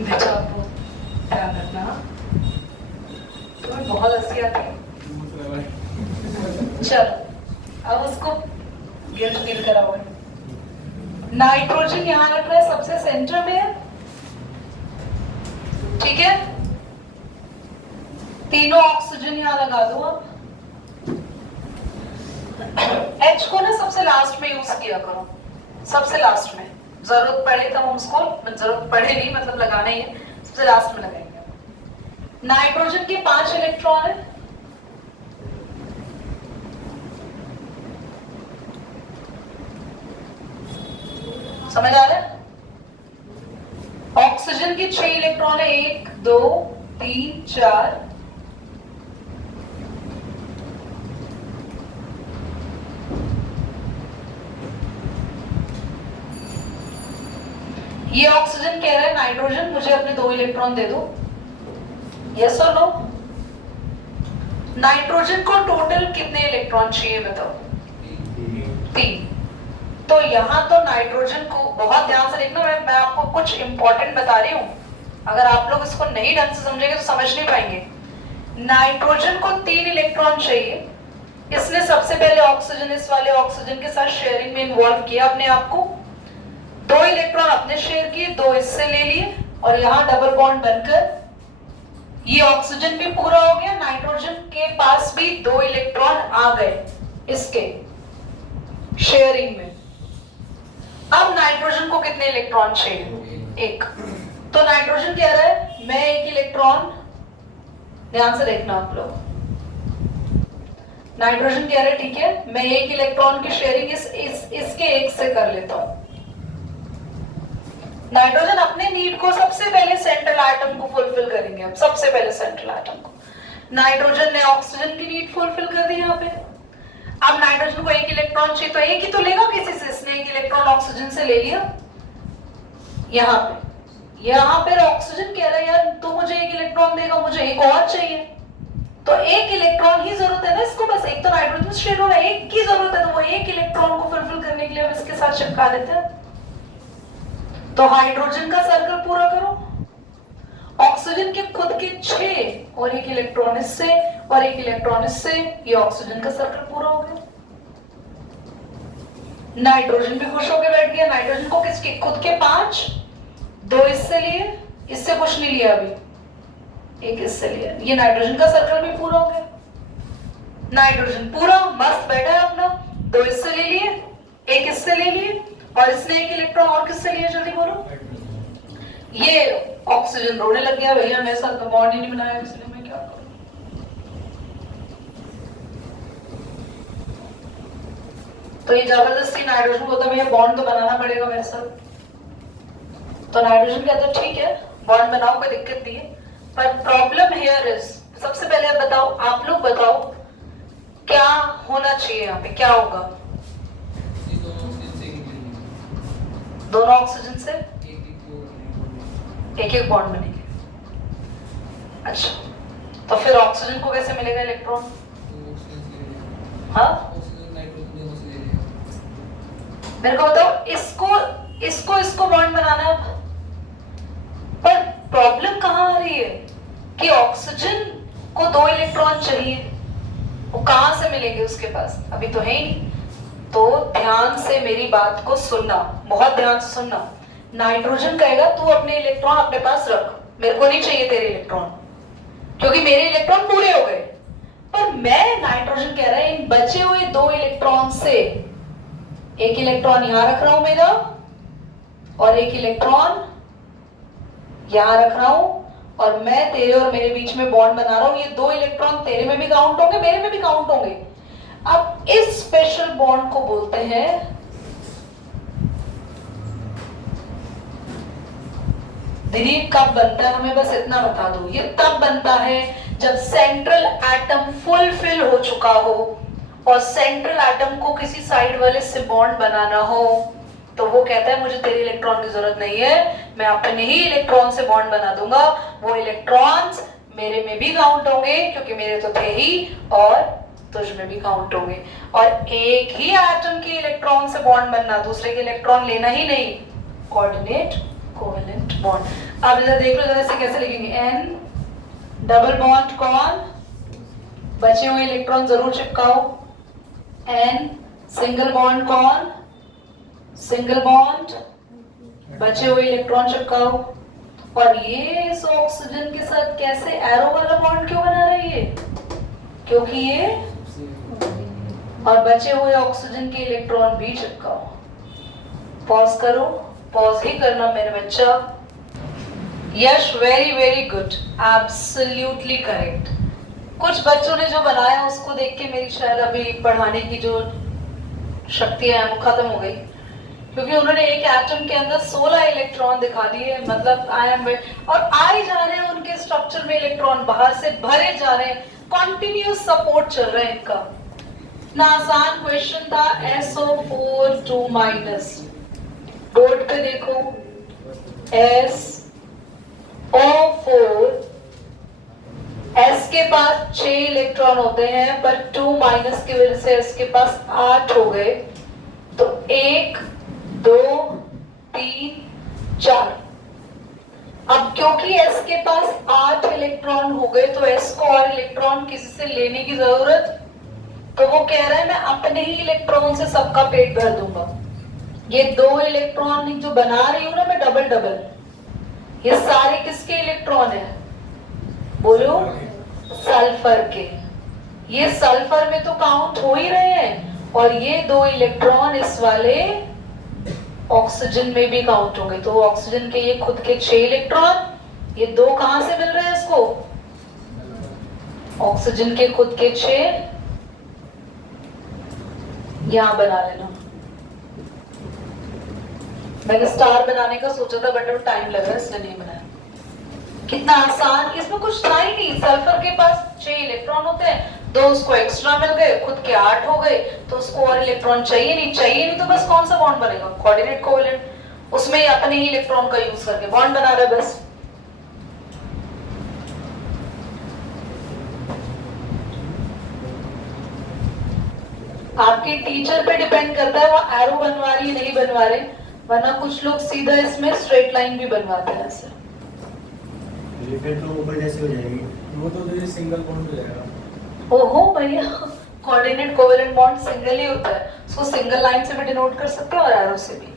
बेटा आपको ध्यान रखना, तुम्हें बहुत हंसी आती है। चलो अब उसको गिल्ट फील कराओगे। नाइट्रोजन यहाँ रख रहा है सबसे सेंटर में है, ठीक है। तीनों ऑक्सीजन यहाँ लगा दो आप। H को ना सबसे लास्ट में यूज किया करो, सबसे लास्ट में। जरूरत पड़े तब हम उसको, जरूरत पड़े नहीं मतलब लगाना ही है, सबसे लास्ट में लगाएंगे। नाइट्रोजन के 5 इलेक्ट्रॉन है, समझ आ रहा है। ऑक्सीजन के 6 इलेक्ट्रॉन है, 1 2 3 4। ये ऑक्सीजन कह रहा है नाइट्रोजन मुझे अपने 2 इलेक्ट्रॉन दे दो, यस और नो। नाइट्रोजन को टोटल कितने इलेक्ट्रॉन चाहिए बताओ? 3। तो यहां तो नाइट्रोजन को बहुत ध्यान से देखना, मैं आपको कुछ इंपॉर्टेंट बता रही हूं, अगर आप लोग इसको नहीं ढंग से समझेंगे तो समझ नहीं पाएंगे। नाइट्रोजन को 3 इलेक्ट्रॉन चाहिए, इसने सबसे पहले ऑक्सीजन, इस वाले ऑक्सीजन के साथ शेयरिंग में इन्वॉल्व किया अपने आप को, 2 इलेक्ट्रॉन अपने शेयर किए, 2 इससे ले लिए, और यहां डबल बॉन्ड बनकर ये ऑक्सीजन भी पूरा हो गया, नाइट्रोजन के पास भी 2 इलेक्ट्रॉन आ गए इसके शेयरिंग में। अब नाइट्रोजन को कितने इलेक्ट्रॉन चाहिए? 1। तो नाइट्रोजन कह रहा है मैं 1 इलेक्ट्रॉन, ध्यान से देखना आप लोग, नाइट्रोजन कह रहा है ठीक है मैं 1 इलेक्ट्रॉन की शेयरिंग इसके 1 से कर लेता हूं। नाइट्रोजन अपने नीड को सबसे पहले सेंट्रल एटम को फुलफिल करेंगे, अब सबसे पहले सेंट्रल एटम को। नाइट्रोजन ने ऑक्सीजन की नीड फुलफिल कर दी यहाँ पे। अब नाइट्रोजन को 1 इलेक्ट्रॉन चाहिए, तो 1 ही तो लेगा किसी से, इसने 1 इलेक्ट्रॉन ऑक्सीजन से ले लिया। यहाँ पे ऑक्सीजन कह रहा है यार तू मुझे 1 इलेक्ट्रॉन देगा, मुझे 1 और चाहिए, तो 1 इलेक्ट्रॉन ही जरूरत है ना इसको, बस एक तो नाइट्रोजन शेयर हो रहा है, 1 की जरूरत है, तो वो 1 इलेक्ट्रॉन को फुलफिल करने के लिए हम इसके साथ चिपका देते हैं। तो हाइड्रोजन का सर्कल पूरा करो, ऑक्सीजन के खुद के 6 और 1 इलेक्ट्रॉन इससे और 1 इलेक्ट्रॉन इससे, ये ऑक्सीजन का सर्कल पूरा हो गया। नाइट्रोजन भी खुश होकर बैठ गया, नाइट्रोजन को किसके खुद के 5, 2 इससे लिए, इससे कुछ नहीं लिया अभी, 1 इससे लिया, ये नाइट्रोजन का सर्कल भी पूरा हो गया। नाइट्रोजन पूरा मस्त बैठा है अपना, 2 इससे ले लिए, 1 इससे ले लिए, और इसने 1 इलेक्ट्रॉन और किससे लिया जल्दी बोलो? ये ऑक्सीजन रोने लग गया, भैया मेरे साथ तो बॉन्ड ही नहीं बनाया, इसलिए मैं क्या करूं। तो ये जबरदस्ती नाइट्रोजन को होता भैया बॉन्ड तो बनाना पड़ेगा मेरे साथ, तो नाइट्रोजन कहता ठीक है बॉन्ड बनाओ, कोई दिक्कत नहीं है, पर प्रॉब्लम हियर इज, सबसे पहले आप बताओ, आप लोग बताओ क्या होना चाहिए यहाँ पे, क्या होगा? दोनों ऑक्सीजन से 1 बॉन्ड बनेंगे। अच्छा, तो फिर ऑक्सीजन को कैसे मिलेगा इलेक्ट्रॉन? हाँ मेरे को बताओ, इसको बॉन्ड बनाना है, पर प्रॉब्लम कहाँ आ रही है कि ऑक्सीजन को 2 इलेक्ट्रॉन चाहिए, वो कहां से मिलेंगे उसके पास? अभी तो है ही नहीं। तो ध्यान से मेरी बात को सुनना, बहुत ध्यान से सुनना। नाइट्रोजन कहेगा तू अपने इलेक्ट्रॉन अपने पास रख, मेरे को नहीं चाहिए तेरे इलेक्ट्रॉन, क्योंकि मेरे इलेक्ट्रॉन पूरे हो गए। पर मैं, नाइट्रोजन कह रहा है इन बचे हुए 2 इलेक्ट्रॉन से 1 इलेक्ट्रॉन यहां रख रहा हूं मेरा, और 1 इलेक्ट्रॉन यहां रख रहा हूं, और मैं तेरे और मेरे बीच में बॉन्ड बना रहा हूं। ये 2 इलेक्ट्रॉन तेरे में भी काउंट होंगे, मेरे में भी काउंट होंगे। अब इस स्पेशल बॉन्ड को बोलते हैं दिलीप। कब बनता है हमें बस इतना बता दो, ये तब बनता है जब सेंट्रल एटम फुलफिल हो चुका हो और सेंट्रल एटम को किसी साइड वाले से बॉन्ड बनाना हो, तो वो कहता है मुझे तेरे इलेक्ट्रॉन की जरूरत नहीं है, मैं अपने ही इलेक्ट्रॉन से बॉन्ड बना दूंगा, वो इलेक्ट्रॉन्स मेरे में भी काउंट होंगे क्योंकि मेरे तो थे ही, और तुझ में भी काउंट होंगे। और एक ही एटम के इलेक्ट्रॉन से बॉन्ड बनना, दूसरे के इलेक्ट्रॉन लेना ही नहीं, कोऑर्डिनेट कोवेलेंट बॉन्ड। अब इधर देख लो जरा इसे कैसे लिखेंगे, n डबल बॉन्ड कौन, बचे हुए इलेक्ट्रॉन जरूर चिपकाओ, n सिंगल बॉन्ड कौन, सिंगल बॉन्ड, बचे हुए इलेक्ट्रॉन चिपकाओ। और ये इस ऑक्सीजन के साथ कैसे एरो वाला बॉन्ड क्यों बना रही है, क्योंकि ये, और बचे हुए ऑक्सीजन के इलेक्ट्रॉन भी चिपकाओ। पॉज करो, पॉज ही करना मेरे बच्चा। Yes very very good, absolutely correct. कुछ बच्चों ने जो बनाया उसको देख के मेरी शायद अभी पढ़ाने की जो शक्ति है वो खत्म हो गई, क्योंकि उन्होंने एक एटम के अंदर 16 इलेक्ट्रॉन दिखा दिए। मतलब आई एम, और आ ही जा रहे हैं उनके स्ट्रक्चर में इलेक्ट्रॉन, बाहर से भरे जा रहे हैं, कंटिन्यूस सपोर्ट चल रहा है इनका। ना आसान क्वेश्चन था, SO4 2 माइनस, बोर्ड पे देखो, SO4, S के पास 6 इलेक्ट्रॉन होते हैं, पर 2 माइनस की वजह से S के पास 8 हो गए, तो 1 2 3 4। अब क्योंकि S के पास 8 इलेक्ट्रॉन हो गए तो S को और इलेक्ट्रॉन किसी से लेने की जरूरत, तो वो कह रहा है मैं अपने ही इलेक्ट्रॉन से सबका पेट भर दूंगा। ये 2 इलेक्ट्रॉन जो बना रही हूं ना मैं डबल डबल, ये सारे किसके इलेक्ट्रॉन है, बोलो, सल्फर के। ये सल्फर में तो काउंट हो ही रहे हैं, और ये 2 इलेक्ट्रॉन इस वाले ऑक्सीजन में भी काउंट होंगे। तो ऑक्सीजन के ये खुद के 6 इलेक्ट्रॉन, ये 2 कहां से मिल रहे हैं इसको, ऑक्सीजन के खुद के 6, यहां बना लेना। मैंने स्टार बनाने का सोचा था बट टाइम लगा इसलिए नहीं बनाया। कितना आसान, इसमें कुछ था ही नहीं। सल्फर के पास 6 इलेक्ट्रॉन होते हैं, 2 उसको एक्स्ट्रा मिल गए, खुद के 8 हो गए, तो उसको और इलेक्ट्रॉन चाहिए नहीं तो बस कौन सा बॉन्ड बनेगा, कोऑर्डिनेट कोवेलेंट। उसमें ही अपने ही इलेक्ट्रॉन का यूज करके बॉन्ड बना रहा है बस। आपके टीचर पे डिपेंड करता है वो एरो बनवा रही है नहीं बनवा रहे, वरना कुछ लोग सीधा इसमें स्ट्रेट लाइन भी बनवाते हैं ऐसे। तो ऊपर जैसे हो जाएगी, वो तो सिंगल बॉन्ड हो जाएगा। ओहो भैया, कोऑर्डिनेट कोवेलेंट बॉन्ड सिंगल ही होता है, उसको सिंगल लाइन से भी डिनोट कर सकते हैं और एरो से भी।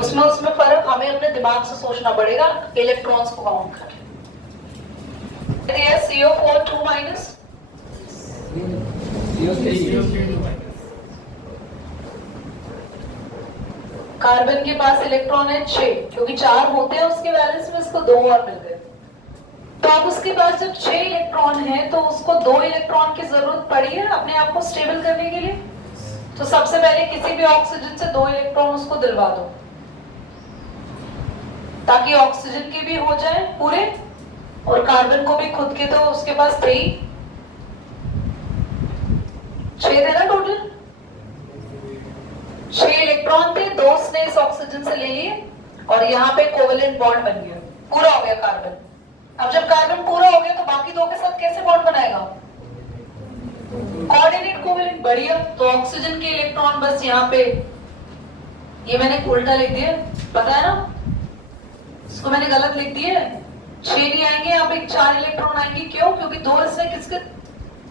उसमें फर्क हमें अपने दिमाग से सोचना पड़ेगा, इलेक्ट्रॉन्स को काउंट करके। CO4 2 माइनस, कार्बन के पास इलेक्ट्रॉन है 6, क्योंकि 4 होते हैं उसके बैलेंस में, इसको 2 और मिल गए। तो अब उसके पास जब 6 इलेक्ट्रॉन है तो उसको 2 इलेक्ट्रॉन की जरूरत पड़ी है अपने आप को स्टेबल करने के लिए। तो सबसे पहले किसी भी ऑक्सीजन से 2 इलेक्ट्रॉन उसको दिलवा दो, ताकि ऑक्सीजन के भी हो जाए पूरे, और कार्बन को भी खुद के, तो उसके पास थे ही 6 थे ना टोटल, 6 इलेक्ट्रॉन थे, 2 उसने इस ऑक्सीजन से ले लिए, और यहाँ पे कोवेलेंट बॉन्ड बन गया, पूरा हो गया कार्बन। अब जब कार्बन पूरा हो गया तो बाकी 2 के साथ कैसे बॉन्ड बनाएगा, कोऑर्डिनेट कोवेलेंट। बढ़िया, तो ऑक्सीजन के इलेक्ट्रॉन बस यहाँ पे, ये मैंने उल्टा लिख दिया, पता है ना, इसको मैंने गलत लिख दिया, 6 नहीं आएंगे यहाँ पे, 4 इलेक्ट्रॉन आएंगे। क्यों, क्योंकि 2 इसमें किसके,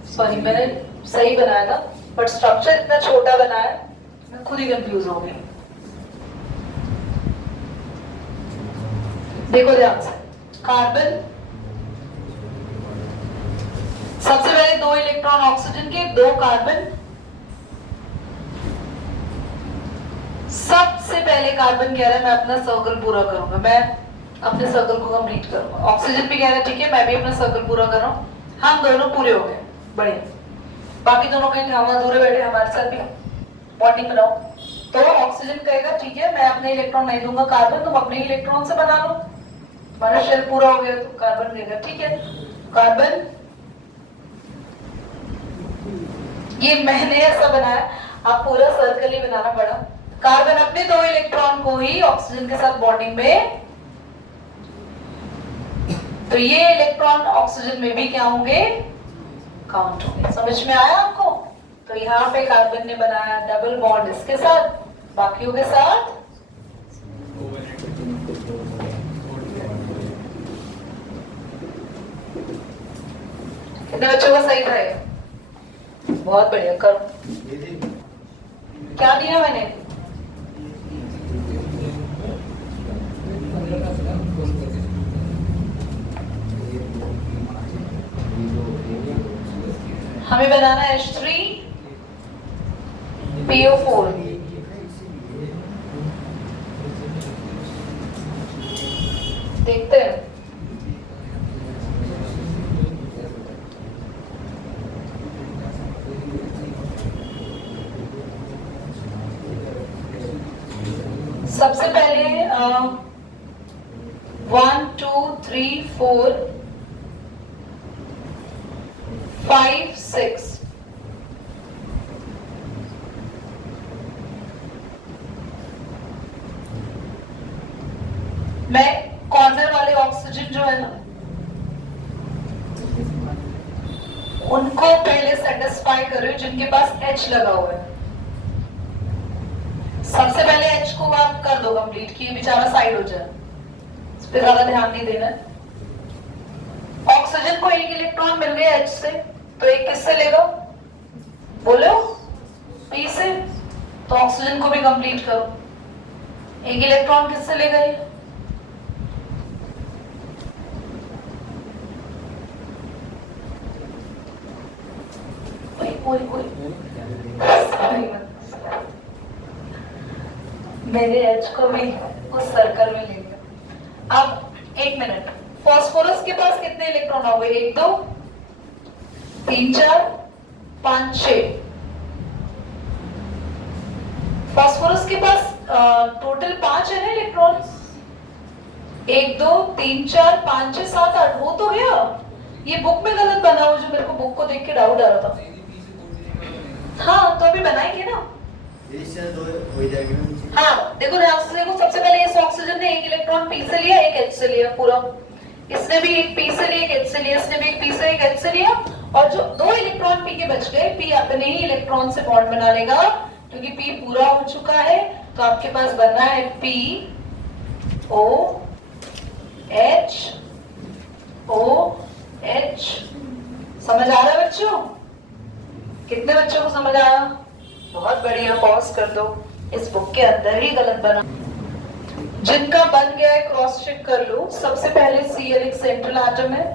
सॉरी मैंने सही बनाया था बट स्ट्रक्चर इतना छोटा बनाया, मैं खुद ही कंफ्यूज हो गई। देखो ध्यान से, कार्बन सबसे पहले 2 इलेक्ट्रॉन ऑक्सीजन के, 2 कार्बन। सबसे पहले कार्बन कह रहा है मैं अपना सर्कल पूरा करूंगा, मैं अपने सर्कल को कंप्लीट करूंगा। ऑक्सीजन भी कह रहा है ठीक है मैं भी अपना सर्कल पूरा कर रहा हूं, हम दोनों पूरे हो गए, बढ़िया। बाकी दोनों कहेंगे हम अधूरे बैठे, हमारे साथ भी बॉन्डिंग बनाओ। तो ऑक्सीजन कहेगा ठीक है मैं अपने इलेक्ट्रॉन नहीं दूंगा कार्बन, तुम अपने इलेक्ट्रॉन से बना लो, हमारा शेल पूरा हो गया। तो कार्बन कहेगा ठीक है, कार्बन, ये मैंने ऐसा बनाया, आप पूरा सर्कल ही बनाना पड़ा। कार्बन अपने 2 इलेक्ट्रॉन को ही ऑक्सीजन के साथ बॉन्डिंग में, तो ये इलेक्ट्रॉन ऑक्सीजन में भी क्या होंगे, काउंट होंगे। समझ में आया आपको? तो यहाँ पे कार्बन ने बनाया डबल बॉन्ड इसके साथ, बाकियों के साथ कितने बच्चों का सही था ये? बहुत बढ़िया, करो। क्या दिया मैंने? हमें बनाना है H3PO4। देखते हैं। सबसे पहले 1 2 3 4 5 6 मैं कॉर्नर वाले ऑक्सीजन जो है ना उनको पहले सेटिस्फाई कर रही हूँ जिनके पास H लगा हुआ है। सबसे पहले H को आप कर दो कंप्लीट कि बेचारा साइड हो जाए, इस पे ज्यादा ध्यान नहीं देना। ऑक्सीजन को एक इलेक्ट्रॉन मिल गया H से, तो एक किससे लेगा? बोलो P से। तो ऑक्सीजन को भी कंप्लीट करो। एक इलेक्ट्रॉन किससे लेगा ये? मेरे H को भी उस सर्कल में ले लिया। अब एक मिनट, फास्फोरस के पास कितने इलेक्ट्रॉन हो गए? 1 2 3 4 5 6। फास्फोरस के पास टोटल 5 है ना इलेक्ट्रॉन। 1 2 3 4 5 6 7 8 हो तो गया। ये बुक में गलत बना हो, जो मेरे को बुक को देख के डाउट आ रहा था। हाँ तो अभी बनाएंगे ना। हाँ देखो ध्यान से देखो, सबसे पहले इस ऑक्सीजन ने एक इलेक्ट्रॉन P से लिया, एक H से लिया पूरा। इसने भी एक P से लिया, एक H से लिया, इसने भी एक P से एक H से लिया, और जो 2 इलेक्ट्रॉन P के बच गए, P अपने ही इलेक्ट्रॉन से बॉन्ड बना लेगा क्योंकि P पूरा हो चुका है। तो आपके पास बनना है P O H O H। समझ आ रहा है बच्चों? कितने बच्चों को समझ आया? बहुत बढ़िया, पॉज कर दो। इस बुक के अंदर ही गलत बना। जिनका बन गया है क्रॉस चेक कर लो। सबसे पहले Cl एक सेंट्रल एटम है,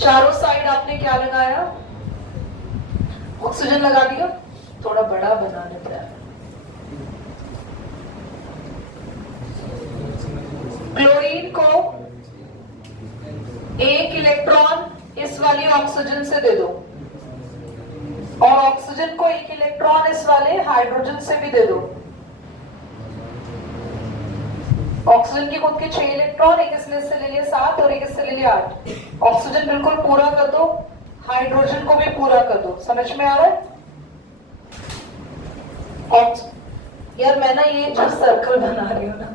चारों साइड आपने क्या लगाया? ऑक्सीजन लगा दिया। थोड़ा बड़ा बना लेते हैं। क्लोरीन को एक इलेक्ट्रॉन इस वाली ऑक्सीजन से दे दो, और ऑक्सीजन को एक इलेक्ट्रॉन इस वाले हाइड्रोजन से भी दे दो। ऑक्सीजन की खुद के 6 इलेक्ट्रॉन, एक इसने इससे ले लिया 7 और एक इससे ले लिया 8। ऑक्सीजन बिल्कुल पूरा कर दो, हाइड्रोजन को भी पूरा कर दो। समझ में आ रहा है? यार मैं ना ये जो सर्कल बना रही हूँ ना,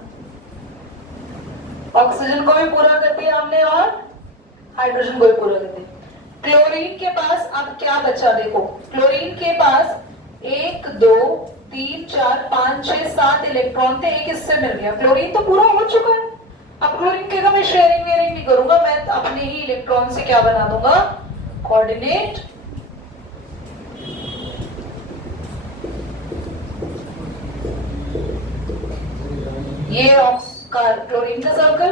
ऑक्सीजन को भी पूरा कर दिया हमने और हाइड्रोजन को भी पूरा कर दिया। क्लोरीन के पास अब क्या बचा? देखो क्लोरीन के पास 1 2 3 4 5 6 7 इलेक्ट्रॉन थे, एक इससे मिल गया। क्लोरीन तो पूरा हो चुका है। अब क्लोरीन के मैं शेयरिंग वेयरिंग नहीं करूंगा, मैं अपने ही इलेक्ट्रॉन से क्या बना दूंगा? कोऑर्डिनेट। ये क्लोरीन का सर्कल,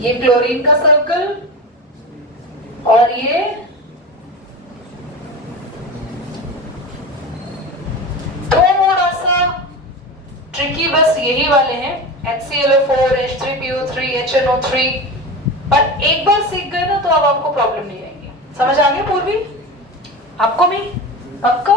ये क्लोरीन का सर्कल, और ये थोड़ा सा ट्रिकी बस यही वाले हैं, HClO4 H3PO3 HNO3। पर एक बार सीख गए ना तो अब आपको प्रॉब्लम नहीं आएगी। समझ आ गया पूर्वी? आपको भी? पक्का?